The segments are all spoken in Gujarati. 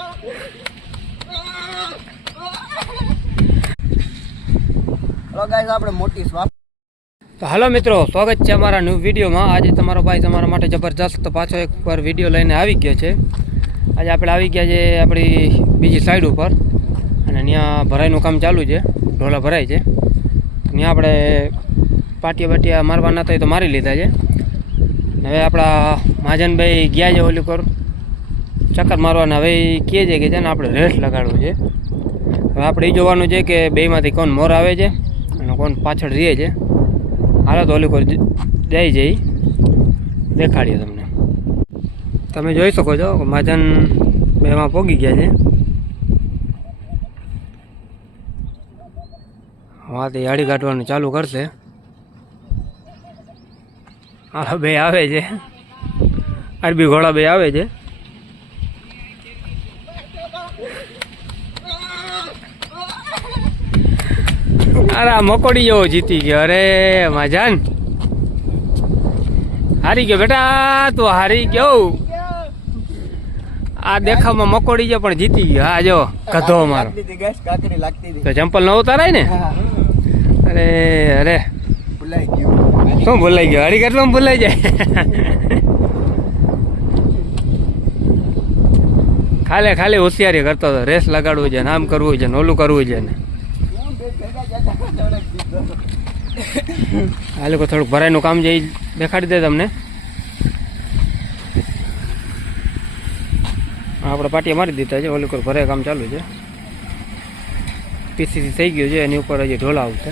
હેલો ગાઈસ, આપણે મોટી સ્વાપ. તો હાલો મિત્રો, સ્વાગત છે અમારા ન્યૂ વિડીયોમાં. આજે તમારો ભાઈ તમારા માટે જબરજસ્ત પાછો એક વાર વિડીયો લઈને આવી ગયો છે. આજે આપણે આવી ગયા છે આપણી બીજી સાઈડ ઉપર, અને ત્યાં ભરાઈનું કામ ચાલુ છે. ઢોલા ભરાય છે. ત્યાં આપણે પાટિયા મારવાના હતા, તો મારી લીધા છે. હવે આપણા મહાજનભાઈ ગયા છે ઓલી પર ચક્કર મારવાના. હવે કહે છે કે છે ને આપણે રેસ લગાડવું છે. હવે આપણે એ જોવાનું છે કે બેમાંથી કોણ મોર આવે છે અને કોણ પાછળ રહે છે. હાલો તો ઓલી પર જઈ દેખાડીએ તમને. તમે જોઈ શકો છો મહાજન બેમાં પોગી ગયા છે. વાથી હાડી કાઢવાનું ચાલુ કરશે. હા, બે આવે છે, અરબી ઘોડા બે આવે છે. અરે આ મકોડી જેવો જીતી ગયો. અરે મહાજન હારી ગયો બેટા, તું હારી ગયો. આ દેખાવમાં મકોડી ગયો પણ જીતી ગયો. હા જો ગધો મારો. તો ચંપલ ન ઉતારાય ને. અરે અરે શું ભૂલાઈ ગયો? હારી કેટલું ભૂલાઈ જાય. ખાલી હોશિયારી કરતો હતો. રેસ લગાડવું છે, આમ કરવું છે, ઓલું કરવું છે ને. આ લોકો થોડુંક ભરાઈનું કામ છે, દેખાડી દે તમને. આપણે પાટિયા મારી દીધા છે. ઓલી કોઈ ભરાઈ કામ ચાલુ છે. પીસીસી થઈ ગયું છે, એની ઉપર હજી ઢોલા આવશે.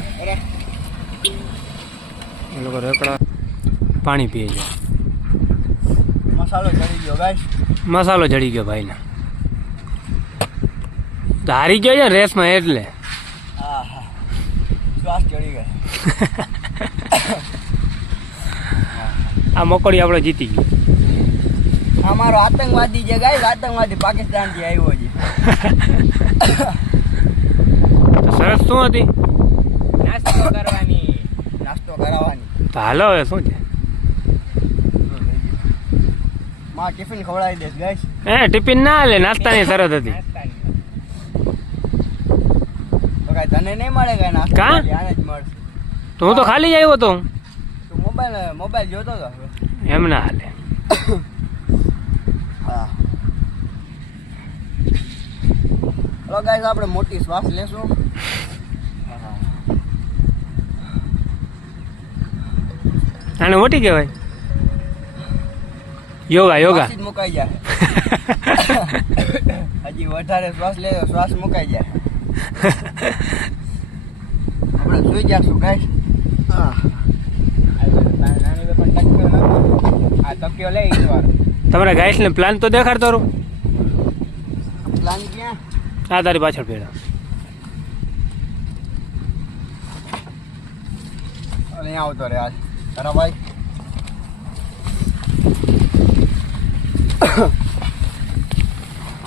એ લોકો રેકડા પાણી પીએ છે. મસાલો જડી ગયો ભાઈને. તો હારી ગયો છે રેસમાં એટલે. આ મકોડી આપણે જીતી ગયો. અમારો આતંકવાદી છે ગાઈસ, આતંકવાદી પાકિસ્તાન થી આવ્યો છે. સરસ શું હતી? નાસ્તો કરાવવાની. તો હાલો હવે શું છે? માં ટિફિન ખવડાવી દેસ ગાઈસ. ટિફિન ના હાલે, નાસ્તાની શરત હતી. તો કાઈ તને નહીં મળે કઈ નાસ્તો? કા? આને જ મળશે. તો હું તો ખાલી જ આવ્યો તો. તું મોબાઈલ જોતો હતો? એમ ના હાલે. હા. હલો ગાઈસ, આપણે મોટી શ્વાસ લેશું. આને મોટી કહેવાય. યોગા મુકાઈ જાય. હજી વધારે શ્વાસ લે, શ્વાસ મુકાઈ જાય. આપણે સુઈ જશું ગાઈસ. તમારા ગાઈસ ને પ્લાન તો દેખાડતો રહો. પ્લાન ક્યાં? આ તારી પાછળ પેડા. અહીંયા આવતો રે આજ તારા ભાઈ.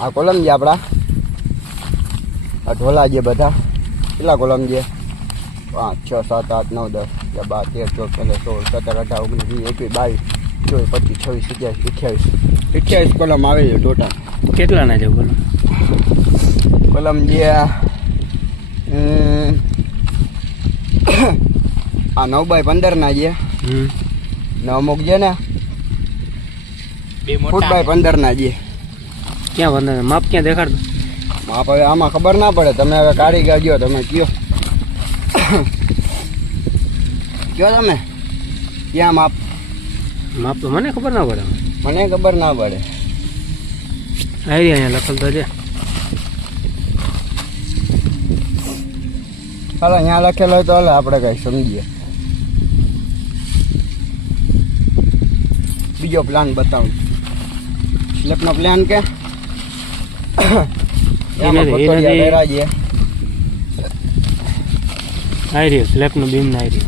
આ કોલમ છે આપડા. આ ઢોલા છે બધા. કેટલા કોલમ છે? 5, 6, 7, 8, 9, 10, 11, 13, 14, 15, 16, 17, 18, 19, 20, 21, 22, 23, 24, 25, 26, 28 કોલમ આવે છે ટોટલ. કેટલા ના છે બોલો? કોલમ છે આ 9x15 ના છે. ને અમુક છે ને ફૂટ બાય 15 ના છે. ક્યાં બંધ? માપ ક્યાં દેખાડતો? માપ હવે આમાં ખબર ના પડે. તમે હવે કારીગર ગયો, તમે કયો તમે ક્યાં માપ તો મને ખબર ના પડે. મને ખબર ના પડે. અહીંયા લખેલ તો છે. ચાલો અહીંયા લખેલો હોય તો હાલે, આપણે કઈ સમજીએ. બીજો પ્લાન બતાવું. સ્લેપનો પ્લાન કે રહ્યો સ્લેપનું બીમ ના રહ્યું.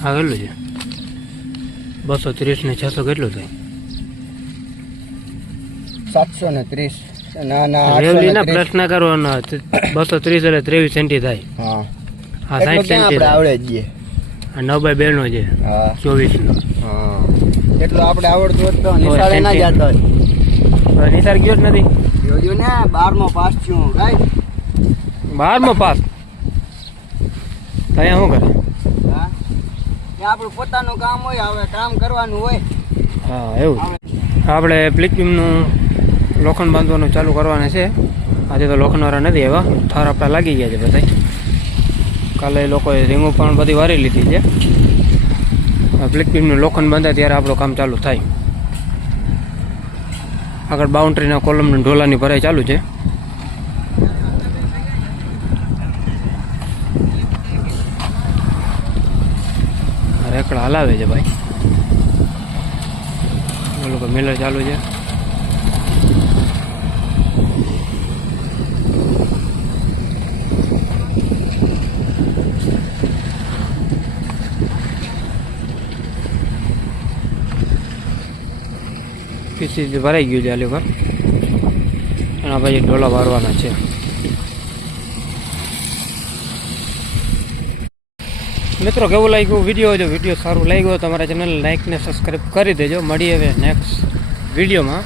હા કેટલું છે? 230 ને 600 કેટલું થાય? 730. ના ના રેવલી ના પ્રશ્ન કરવાનો. 230 એટલે 23 સેન્ટી થાય. હા હા એટલું 60 ક્યાં આપણે સેન્ટી આવડે જ છીએ. આ 9x2 નો છે હા 24 નો હા એટલું આપણે આવડતું હોત તો નિશાળે ના સેન્ટી. જતો હોય. તો નિસાર ગયો જ નથી જોજો ને 12મો પાસ છું રાઈટ. 12મો પાસ તો અહીંયા શું કરે હા એ આપણું પોતાનું કામ હોય, હવે કામ કરવાનું હોય. હા એવું આપણે પ્લિકિમનું લોખંડ બાંધવાનું ચાલુ કરવાના છે. આજે તો લોખંડવાળા નથી એવા થાર આપણા લાગી ગયા છે બધા. કાલે લોકોએ રીંગું પણ બધી વારી લીધી છે. પ્લિકિમનું લોખંડ બાંધે ત્યારે આપણું કામ ચાલુ થાય. આગળ બાઉન્ડ્રીના કોલમની ઢોલાની ભરાઈ ચાલુ છે. રેકડા હલાવે છે ભાઈ. લોકો મિલર ચાલુ છે. પીસી ભરાઈ ગયું છે આલી પર. એના પછી ઢોલા વારવાના છે. મિત્રો કેવું લાગ્યું વિડીયો? જો વિડીયો સારું લાગ્યો તો અમારા ચેનલ લાઈક ને સબસ્ક્રાઈબ કરી દેજો. મળીએ હવે નેક્સ્ટ વિડીયોમાં.